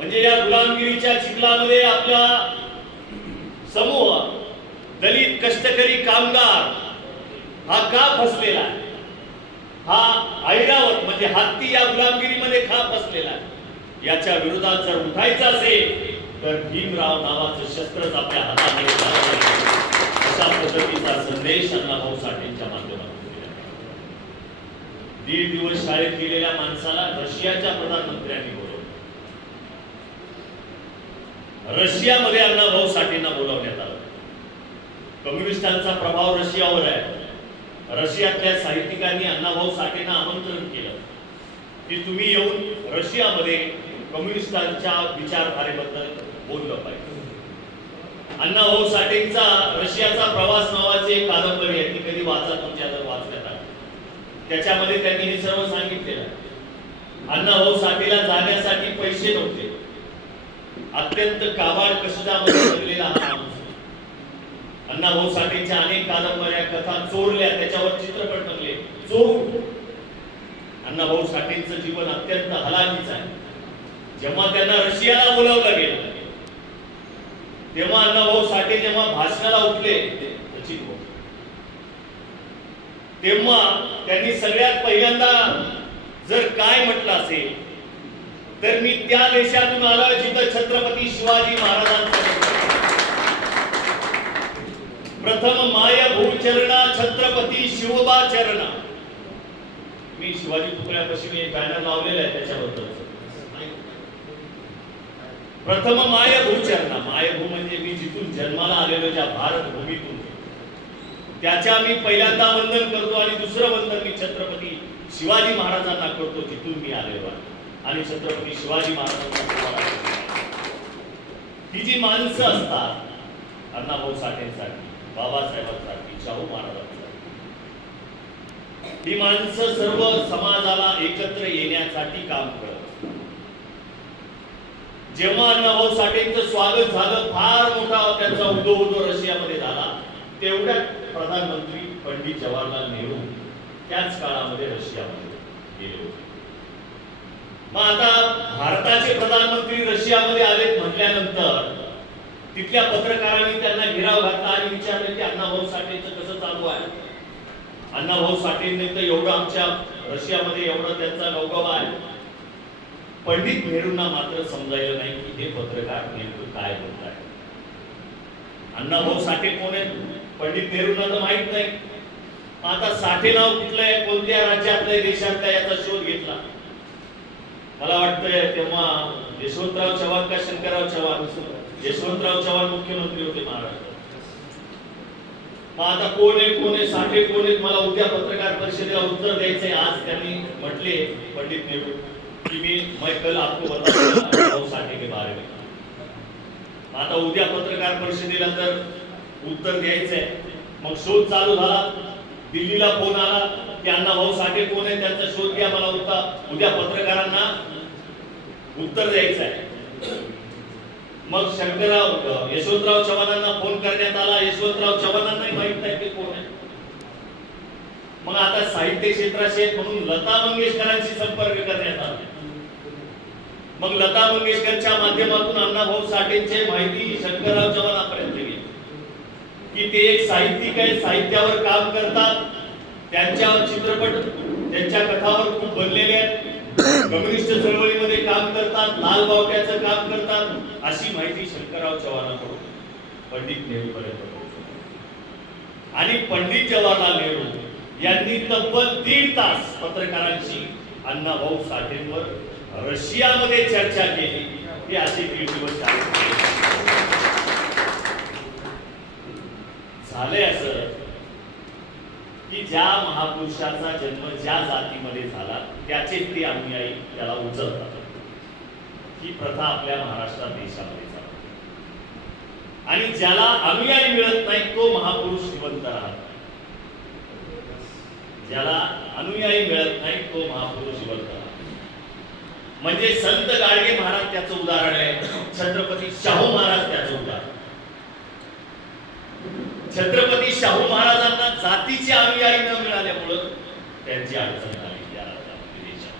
म्हणजे या गुलामगिरीच्या चिखलामध्ये आपला समूह दलित कष्टकरी कामगार हा का फसलेला आहे? हा ऐरावत म्हणजे हत्ती या गुलामगिरीमध्ये का फसलेला आहे? याच्या विरोधात जर उठायचं असेल तर भीमराव नावाचं शस्त्रच आपल्या हातामध्ये घालावं लागेल. अशा पद्धतीचा संदेश अण्णाभाऊ साठेंच्या माध्यमातून दिला. 1.5 दिवस शाळेत गेलेल्या माणसाला रशियाच्या प्रधानमंत्र्यांनी बोलवलं. रशियामध्ये अण्णाभाऊ साठेंना बोलावण्यात आलं. कम्युनिस्टांचा प्रभाव रशियावर आहे. रशियातल्या साहित्यिकांनी अण्णाभाऊ साठेंना आमंत्रण केलं की तुम्ही येऊन रशियामध्ये कम्युनिस्टांच्या विचारधारेबद्दल बोललं पाहिजे. अण्णाभाऊ साठेंचा रशियाचा प्रवास नावाची एक कादंबरी आहे, ती कधी वाचा, तुमच्या जर वाचण्यात आली. त्याच्यामध्ये त्यांनी हे सर्व सांगितलेलं. अण्णाभाऊ साठेला जाण्यासाठी पैसे नव्हते. अत्यंत काबाड कष्टामध्ये जगलेला हा माणूस. अण्णाभाऊ साठेंच्या अनेक कादंबऱ्या कथा चोरल्या, त्याच्यावर चित्रपट बनले चोरून. अण्णाभाऊ साठेंचं जीवन अत्यंत हलाखीचं आहे. जेव्हा त्यांना रशियाला बोलावलं गेलं तेव्हा अण्णाभाऊ साठे जेव्हा भाषणाला उठले तेव्हा त्यांनी सगळ्यात पहिल्यांदा जर काय म्हटलं असेल तर मी त्या देशातून आलो जिथं छत्रपती शिवाजी महाराजांचा प्रथम माय भूचरणा छत्रपती शिवबा चरणा. मी शिवाजी पुतळ्यापाशी मी एक बॅनर लावलेला आहे त्याच्याबद्दल. प्रथम माय भूचरणा, मायभू म्हणजे मी जिथून जन्माला आलेलो ज्या भारत भूमीतून त्याच्या मी पहिल्यांदा वंदन करतो आणि दुसरं वंदन मी छत्रपती शिवाजी महाराजांना करतो जिथून मी आलेलो आहे. आणि छत्रपती शिवाजी महाराजांना ही जी माणसं असतात अण्णाभाऊ साठेंसारखी, बाबासाहेबांसारखी, शाहू महाराजांसारखी, ही माणसं सर्व समाजाला एकत्र येण्यासाठी काम करत. जेव्हा अण्णाभाऊ साठेंचं स्वागत झालं, फार मोठा त्यांचा उदो रशियामध्ये झाला, तेवढ्यात प्रधानमंत्री पंडित जवाहरलाल नेहरू त्याच काळामध्ये रशियामध्ये गेले होते. मग आता भारताचे प्रधानमंत्री रशियामध्ये आले म्हटल्यानंतर तिथल्या पत्रकारांनी त्यांना घेराव घातला आणि विचारलं की अण्णाभाऊ साठेंचं कसं चालू आहे. अण्णाभाऊ साठेंनी तर एवढं आमच्या रशियामध्ये एवढं त्यांचा गौगवा आहे. पंडित नेहरूंना मात्र समजायला नाही की हे पत्रकार नेमकं काय बोलत आहे. अण्णाभाऊ साठे कोण आहेत पंडित नेहरूंना तर माहित नाही. आता साठे नाव कुठलं आहे, कोणत्या राज्यातलं, देशातल्या, याचा शोध घेतला. मला वाटतंय तेव्हा यशवंतराव चव्हाण का शंकरराव चव्हाण, यशवंतराव चव्हाण मुख्यमंत्री होते महाराष्ट्रात. मग आता कोण आहे साठे कोण आहेत, मला उद्या पत्रकार परिषदेला उत्तर द्यायचंय. आज त्यांनी म्हटले पंडित नेहरू कि मैं कल आपको बताऊंगा अण्णाभाऊ साठे के बारे में. आता उद्या पत्रकार परिषदेला जर उत्तर द्यायचंय. मग शोध चालू झाला. दिल्लीला फोन आला की अण्णाभाऊ साठे कोण आहे त्यांचा शोध घ्या, मला उद्या पत्रकारांना उत्तर द्यायचं आहे. मग यशवंतराव चव्हाणांना फोन करण्यात आला. यशवंतराव चव्हाणांनाही माहित नाही की कोण आहे. मग आता साहित्य क्षेत्राशी म्हणून लता मंगेशकरांशी संपर्क करण्यात आला. मग लता मंगेशकरच्या माध्यमातून अण्णाभाऊ साठेंची माहिती शंकरराव चव्हाणांपर्यंत गेली की ते एक साहित्यिक आहे, साहित्यावर काम करतात, त्यांच्यावर चित्रपट, त्यांच्या कथावर खूप बनलेले आहेत, कम्युनिस्ट चळवळीमध्ये काम करतात, लाल बावट्याचं काम करतात, अशी माहिती शंकरराव चव्हाणांकडून पंडित नेहरू पर्यंत पोहोचली. आणि पंडित जवाहरलाल नेहरू यांनी तब्बल 1.5 तास पत्रकारांशी अण्णाभाऊ साठेंवर रशियामध्ये चर्चा केली. हे असे 1.5 दिवस झाले. असं की ज्या महापुरुषाचा जन्म ज्या जातीमध्ये झाला त्याचे ते अनुयायी त्याला उचलतात. ही प्रथा आपल्या महाराष्ट्रात देशामध्ये चालते. आणि ज्याला अनुयायी मिळत नाही तो महापुरुष जिवंत राहत. ज्याला अनुयायी मिळत नाही तो महापुरुष जिवंत राहत. म्हणजे संत गाडगे महाराज त्याचं उदाहरण आहे. छत्रपती शाहू महाराज त्याचं उदाहरण. छत्रपती शाहू महाराजांना जातीचे अनुयायी न मिळाल्यामुळे त्यांची अडचण आली या देशात.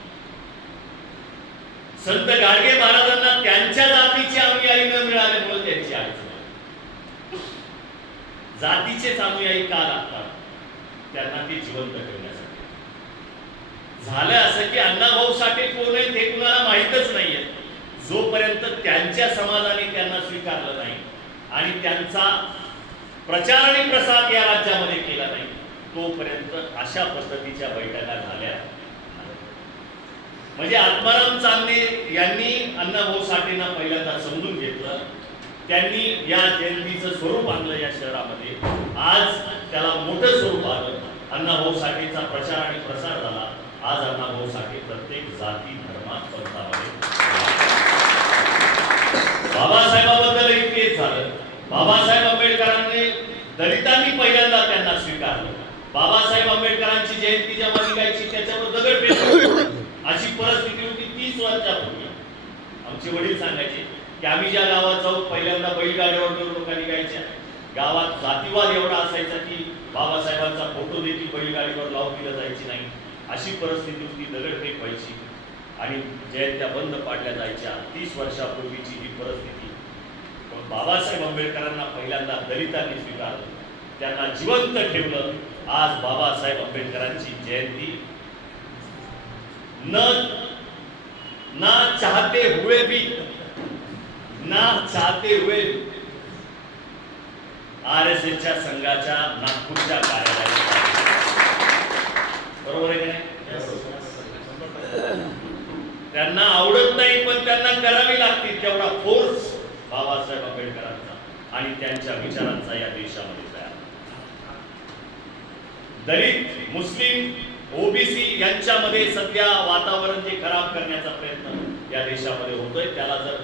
संत गाडगे महाराजांना त्यांच्या जातीची अनुयायी न मिळाल्यामुळे त्यांची अडचण. जातीचेच अनुयायी का लागतात? त्यांना ते जिवंत ठेवण्यासाठी. झालं असं की अण्णाभाऊ साठे कोण आहेत हे कुणाला माहीतच नाहीये. जोपर्यंत त्यांच्या समाजाने त्यांना स्वीकारलं नाही आणि त्यांचा प्रचार आणि प्रसार या राज्यामध्ये केला नाही, तोपर्यंत अशा पद्धतीच्या बैठका झाल्या. म्हणजे आत्माराम चांदणे यांनी अण्णाभाऊ साठेंना पहिल्यांदा समजून घेतलं. त्यांनी या जयंतीचं स्वरूप आणलं या शहरामध्ये. आज त्याला मोठं स्वरूप आलं. अण्णाभाऊ साठेंचा प्रचार आणि प्रसार झाला. आज अण्णाभाऊ साठे प्रत्येक जाती धर्मात पंथामध्ये. बाबासाहेबांबद्दल तेच झालं. बाबासाहेब आंबेडकरांनी दलितांनी पहिल्यांदा त्यांना स्वीकारलं. बाबासाहेब आंबेडकरांची जयंती जेव्हा निघायची त्याच्यावर दगड अशी परिस्थिती होती 30 वर्षापूर्वी. आमचे वडील सांगायचे की आम्ही ज्या गावात जाऊ पहिल्यांदा बैलगाड्यावर निवडणुका निघायच्या. गावात जातीवाद एवढा असायचा की बाबासाहेबांचा फोटो देखील बैलगाडीवर लावून दिला जायची नाही. अशी परिस्थिती होती. दगडफेक व्हायची आणि जयंत्या बंद पाडल्या जायच्या. 30 वर्षापूर्वीची ही परिस्थिती. पण बाबासाहेब आंबेडकरांना पहिल्यांदा दलितांनी स्वीकारलं, त्यांना जिवंत ठेवलं. आज बाबासाहेब आंबेडकरांची जयंती ना चाहते हुए भी RSSच्या संघाच्या नागपूरच्या कार्यालयात. बरोबर आहे की नाही? त्यांना आवडत नाही पण त्यांना करावी लागते तेवढा फोर्स बाबासाहेब आंबेडकरांचा आणि त्यांच्या विचारांचा या देशामध्ये तयार. दलित, मुस्लिम, ओबीसी यांच्यामध्ये सध्या वातावरण जे खराब करण्याचा प्रयत्न या देशामध्ये होतोय, त्याला जर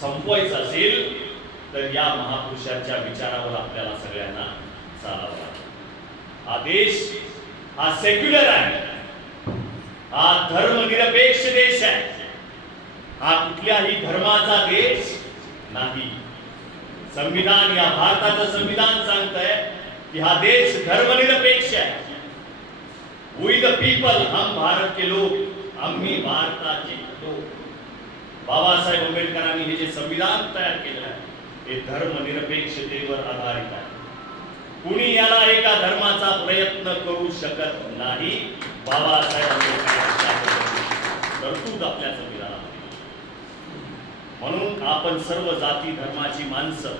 संपवायचं असेल तर या महापुरुषांच्या विचारावर आपल्याला सगळ्यांना चालावं लागेल. हा देश हा सेक्युलर आहे. हा धर्मनिरपेक्ष देश आहे. हा कुठल्याही धर्माचा देश नाही. संविधान, या भारताचं संविधान सांगतंय कि हा देश धर्मनिरपेक्ष है. वी द पीपल, हम भारत के लोग, आम्ही भारताचे लोक. बाबासाहेब आंबेडकरांनी हे जे संविधान तयार केलं आहे हे धर्मनिरपेक्षतेवर आधारित आहे. कुणी याला एका धर्माचा प्रयत्न करू शकत नाही. बाबासाहेब आंबेडकरांची तरतूद आपल्या संविधानामध्ये. म्हणून आपण सर्व जाती धर्माची माणसं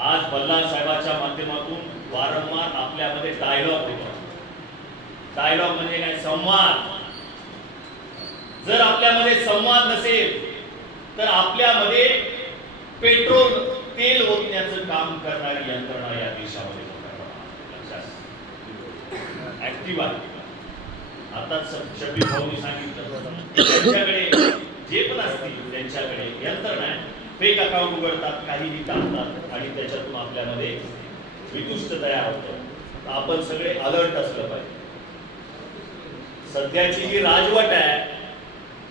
आज बल्लाळ साहेबांच्या माध्यमातून वारंवार आपल्यामध्ये डायलॉग होतो. डायलॉग म्हणजे काय? संवाद. जर आपल्यामध्ये संवाद नसेल तर आपल्यामध्ये पेट्रोल, तेल ओतण्याचं काम करणारी यंत्रणा या देशामध्ये ऍक्टिव्ह आहे. आता शब्बीर भाऊनी सांगितलं त्यांच्याकडे जे पण असतील त्यांच्याकडे यंत्रणा आहे. फेक अकाउंट उघडतात, काहीही टाकतात आणि त्याच्यातून आपल्यामध्ये वितुष्ट तयार होतं. आपण सगळे अलर्ट असलं पाहिजे. सध्याची जी राजवट आहे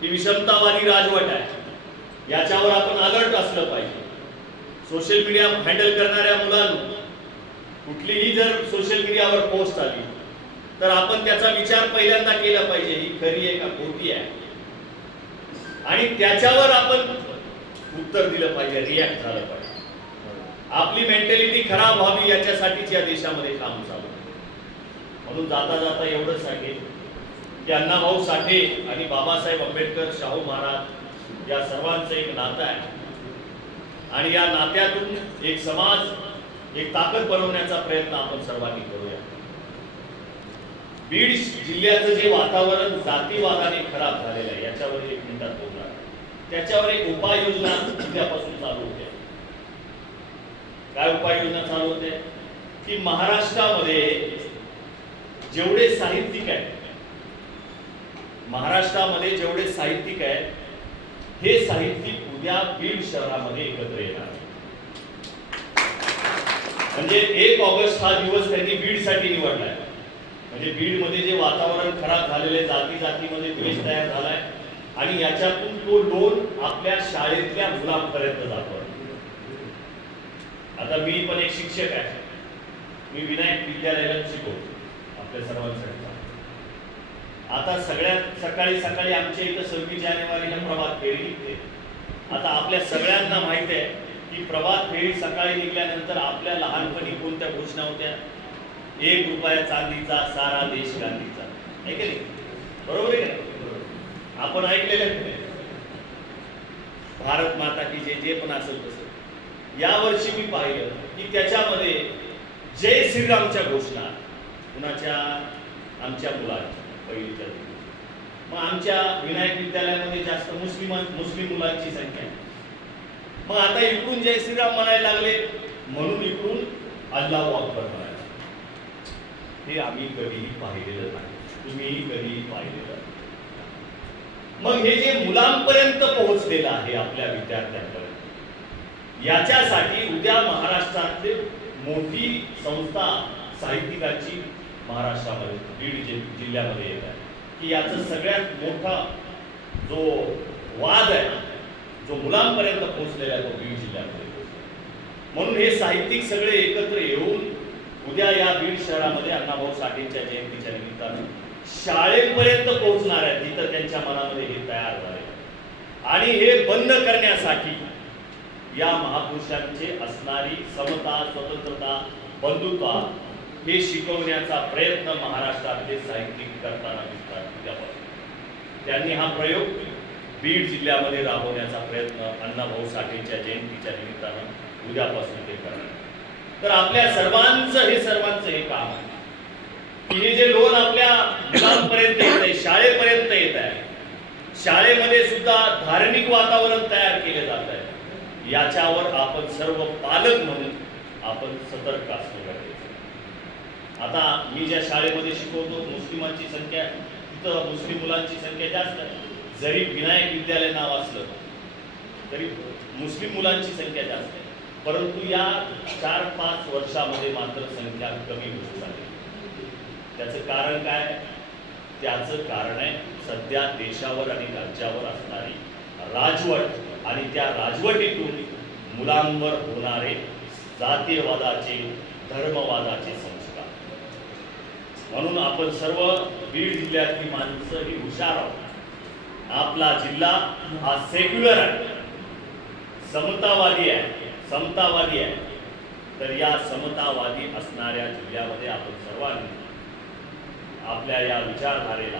ती विषमतावादी राजवट आहे. याच्यावर आपण अलर्ट असलं पाहिजे. सोशल मीडिया हँडल करणाऱ्या मुलांना कुठलीही जर सोशल मीडियावर पोस्ट आली तर आपण त्याचा विचार पहिल्यांदा केला पाहिजे, ही खरी आहे का खोटी आहे, आणि त्याच्यावर आपण उत्तर दिलं पाहिजे, रिॲक्ट झालं पाहिजे. आपली मेंटॅलिटी खराब व्हावी याच्यासाठीच या देशामध्ये काम चालू आहे. म्हणून जाता जाता एवढंच सांगेल की अण्णाभाऊ साठे आणि बाबासाहेब आंबेडकर, शाहू महाराज या सर्वांचं एक नातं आहे आणि या नात्यातून एक समाज, एक ताकद बनवण्याचा प्रयत्न आपण सर्वांनी करूया. बीड जिल्ह्याचं जे वातावरण जातीवादाने खराब झालेलं आहे याच्यावर 1 मिनिटात बोलणार. त्याच्यावर एक उपाययोजना उद्यापासून चालू होते. काय उपाययोजना चालू होते की महाराष्ट्रामध्ये जेवढे साहित्यिक आहेत, महाराष्ट्रामध्ये जेवढे साहित्यिक आहेत हे साहित्यिक उद्या बीड शहरामध्ये एकत्र येणार. म्हणजे 1 ऑगस्ट हा दिवस त्यांनी बीड साठी निवडलाय. म्हणजे बीड मध्ये जे वातावरण खराब झालेले, जाती जातीमध्ये द्वेष तयार झालाय आणि याच्यातून तो लोन आपल्या शाळेतल्या मुलांपर्यंत जातो. आता मी पण एक शिक्षक आहे. मी विनायक विद्यालयाला शिकवतो आपल्या सर्वांसाठी. आता सगळ्यात सकाळी सकाळी आमच्या इथं 26 जानेवारीला प्रभात फेरी निघते. आता आपल्या सगळ्यांना माहिती आहे की प्रभात फेरी सकाळी निघाल्यानंतर आपल्या लहानपणी कोणत्या घोषणा होत्या? 1 रुपया चांदीचा, सारा देश गांधीचा. आहे की नाही? बरोबर आहे का? आपण ऐकलेलं आहे. भारत माता की जे पण असेल तसं. यावर्षी मी पाहिलं की त्याच्यामध्ये जय श्रीरामच्या घोषणा कुणाच्या? आमच्या मुलांच्या पहिलीच्या. मग आमच्या विनायक विद्यालयामध्ये जास्त मुस्लिम मुलांची संख्या. मग आता इकडून जय श्रीराम म्हणायला लागले म्हणून इकडून अल्लाहू अकबर म्हणायला. हे आम्ही कधीही पाहिलेलं नाही, तुम्हीही कधीही पाहिलेलं नाही. मग हे जे मुलांपर्यंत पोहोचलेलं आहे आपल्या विद्यार्थ्यांपर्यंत, याच्यासाठी उद्या महाराष्ट्रातली मोठी संस्था साहित्यिकांची महाराष्ट्रामध्ये बीड जिल्ह्यामध्ये येत आहे की याचा सगळ्यात मोठा जो वाद आहे, जो मुलांपर्यंत पोहोचलेला आहे, तो बीड जिल्ह्यामध्ये पोहोचला. म्हणून हे साहित्यिक सगळे एकत्र येऊन उद्या या बीड शहरामध्ये अण्णाभाऊ साठेंच्या जयंतीच्या निमित्तानं शाळेपर्यंत पोहोचणार आहे, जिथं त्यांच्या मनामध्ये हे तयार झाले. आणि हे बंद करण्यासाठी या महापुरुषांचे असणारी समता, स्वतंत्रता, बंधुता हे शिकवण्याचा प्रयत्न महाराष्ट्रातले साहित्यिक करताना दिसतात उद्यापासून. त्यांनी हा प्रयोग बीड जिल्ह्यामध्ये राबवण्याचा प्रयत्न अण्णाभाऊ साठेंच्या जयंतीच्या निमित्तानं उद्यापासून ते करणार. तर आपल्या सर्वांचं हे काम आहे की हे जे लोन आपल्या मुलांपर्यंत येत आहे, शाळेपर्यंत येत आहे, शाळेमध्ये सुद्धा धार्मिक वातावरण तयार केले जात आहे. याच्यावर आपण सर्व पालक म्हणून आपण सतर्क असणं गरजेचं. आता मी ज्या शाळेमध्ये शिकवतो मुस्लिमांची संख्या, तिथं मुस्लिम मुलांची संख्या जास्त आहे. जरी विनायक विद्यालय नाव असलं तरी मुस्लिम मुलांची संख्या जास्त आहे. परंतु या 4-5 वर्षामध्ये मात्र संख्या कमी होत चालली. त्याचं कारण काय? त्याचं कारण आहे सध्या देशावर आणि राज्यावर असणारी राजवट आणि त्या राजवटीतून मुलांवर होणारे जातीयवादाचे, धर्मवादाचे संस्कार. म्हणून आपण सर्व बीड जिल्ह्यातली माणसं ही हुशार आहोत. आपला जिल्हा हा सेक्युलर आहे, समतावादी आहे. तर या समतावादी असणाऱ्या जिल्ह्यामध्ये आपण सर्वांनी आपल्या या विचारधारेला,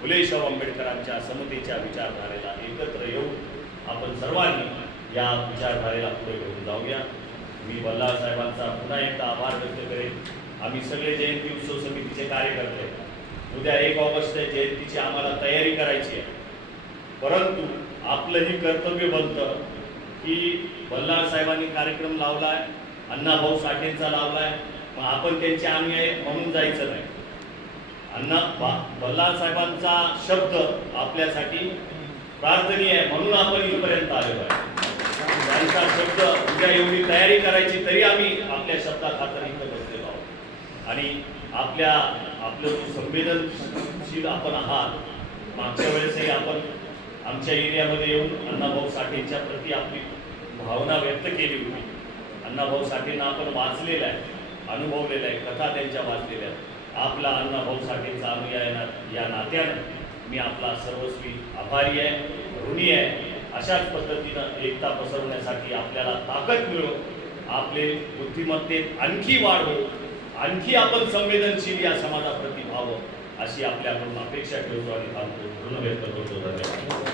फुले शाहू आंबेडकरांच्या समतेच्या विचारधारेला एकत्र येऊन आपण सर्वांनी या विचारधारेला पुढे घेऊन जाऊया. मी बल्लाळ साहेबांचा पुन्हा एकदा आभार व्यक्त करेन. आम्ही सगळे जयंती उत्सव समितीचे कार्यकर्ते, उद्या 1 ऑगस्ट जयंतीची आम्हाला तयारी करायची आहे. परंतु आपलंही कर्तव्य बनतं की बल्लाळ साहेबांनी कार्यक्रम लावलाय, अण्णाभाऊ साठेंचा लावलाय, मग आपण त्यांचे अनुयायी म्हणून जायचं नाही. बल्लाळ साहेबांचा शब्द आपल्यासाठी प्रार्थनीय आहे म्हणून आपण इथपर्यंत आलेलो आहे. त्यांचा शब्द उद्या एवढी तयारी करायची तरी आम्ही आपल्या शब्दाखातर इथं बसलेलो आहोत. आणि आपलं संवेदनशील आपण आहात. मागच्या वेळेसही आपण आमच्या एरियामध्ये येऊन अण्णाभाऊ साठेंच्या प्रती आपली भावना व्यक्त केली होती. अण्णाभाऊ साठेंना आपण वाचलेलं आहे, अनुभवलेलं आहे, कथा त्यांच्या वाचलेल्या आहेत. आपला अण्णाभाऊ साठेंचा अनुयायी या नात्यानं मी आपला सर्वस्वी आभारी आहे, ऋणी आहे. अशाच पद्धतीनं एकता पसरवण्यासाठी आपल्याला ताकद मिळो, आपले बुद्धिमत्तेत आणखी वाढ हो, आणखी आपण संवेदनशील या समाजाप्रती व्हावं, अशी आपल्याकडून अपेक्षा ठेवतो आणि ऋण व्यक्त करतो. धन्यवाद.